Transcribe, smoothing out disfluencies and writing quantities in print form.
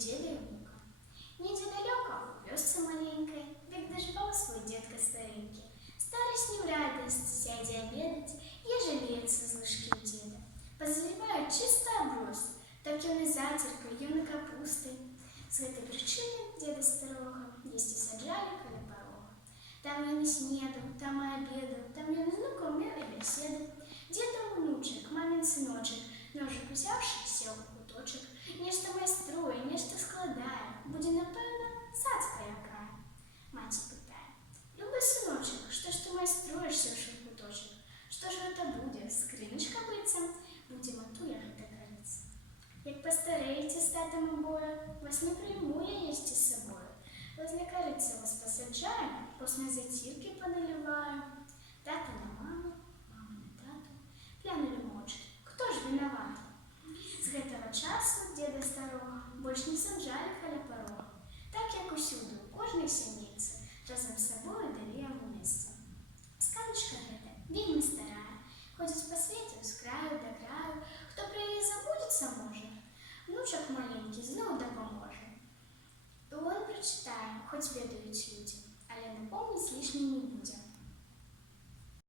деда и внука. Недзе далёка, у вёсцы маленькой, дык дажываў свой дзедка старенькі. Старасць не ў радасць, сядзе абедаць, ежа лецца з лыжкі ў дзеда. Пазаліваюць чыста аброс, так ён і зацеркай, ён і капустай. З гэтай прычыны дзеда старога есці саджалі каля парога. Там ён і снедаў, там і абедаў, там ён з внукам меў і бяседу. Дзедаў унучак, мамін сыночак, ножык узяўшы, сеў у куточак. Нешта майструе, нешта складае, будзе, напэўна, цацка якая. Маці пытае: любы сыночак, што ж ты майструеш, сеўшы ў куточак? Што ж гэта будзе? Скрыначка быццам? Будзе матуля гэта карыцца. Як пастарэеце з татам абое, вас не прыйму я есці з сабою. Возле карыцы вас пасаджаю, поснай заціркі паналіваю. Тата на маму, мама на тату, глянулі мочкі. Хто ж вінаваты? З гэтага часу дзеда старога больш не саджалі каля парога. Так як усюды, у кожнай сямейцы, разам з сабою далі яму месца. Сказачка гэта вельмі старая, ходзіць па свеце з краю да краю. Хто пра яе забудзецца можа, внучак маленькі зноў дапаможа. І он прачытае, хоць ведае